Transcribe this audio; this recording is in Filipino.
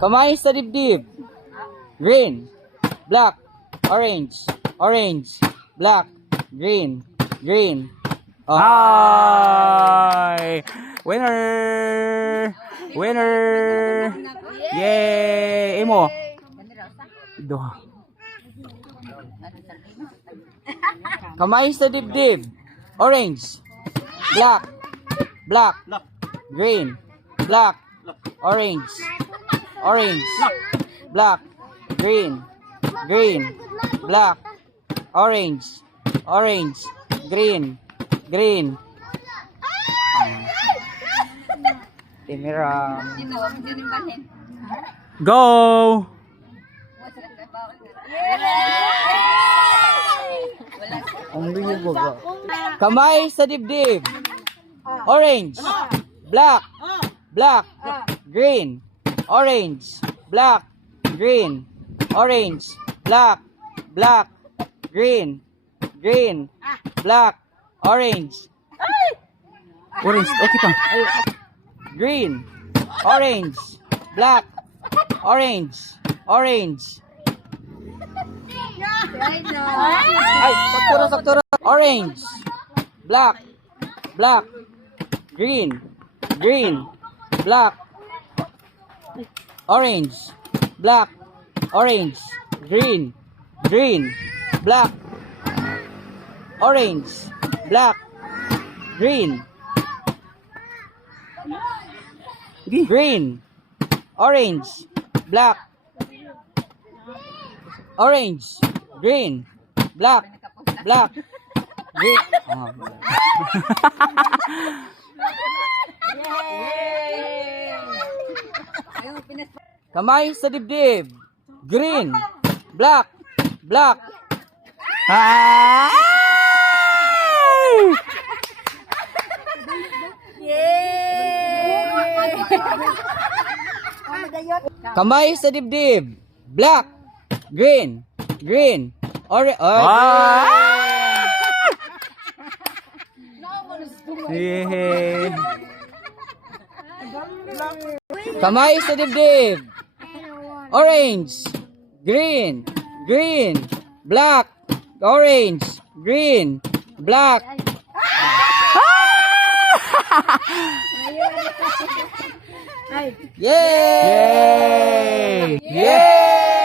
Kamay sa dibdib. Green, black, orange, orange, black, green, green. Oh. Hi! Winner! Winner! Yay! Imo. Duha. Kamay sa dibdib. Orange, black, black, green, black, orange, orange, black, green, green, black, orange, orange, green, green. Timira. Go! Kamay sa dibdib. Orange, black, black, green, orange, black, green, orange, black, black, green, green, black, orange, Orange. Okay pa. green, orange, black, orange, orange. Ay, saktura. Orange, black, black, green, green, black, orange, black, orange, green, green, black, orange, black, green, green, orange, black, orange, green, black, black, green. Oh. Kamay sa dibdib. Green, black, black. Hi! Kamay sa dibdib. Black, green, green, orange. Yay! Kamay sa dibdib. Orange, green, green, black, orange, green, black. Yay! Yay! Yay!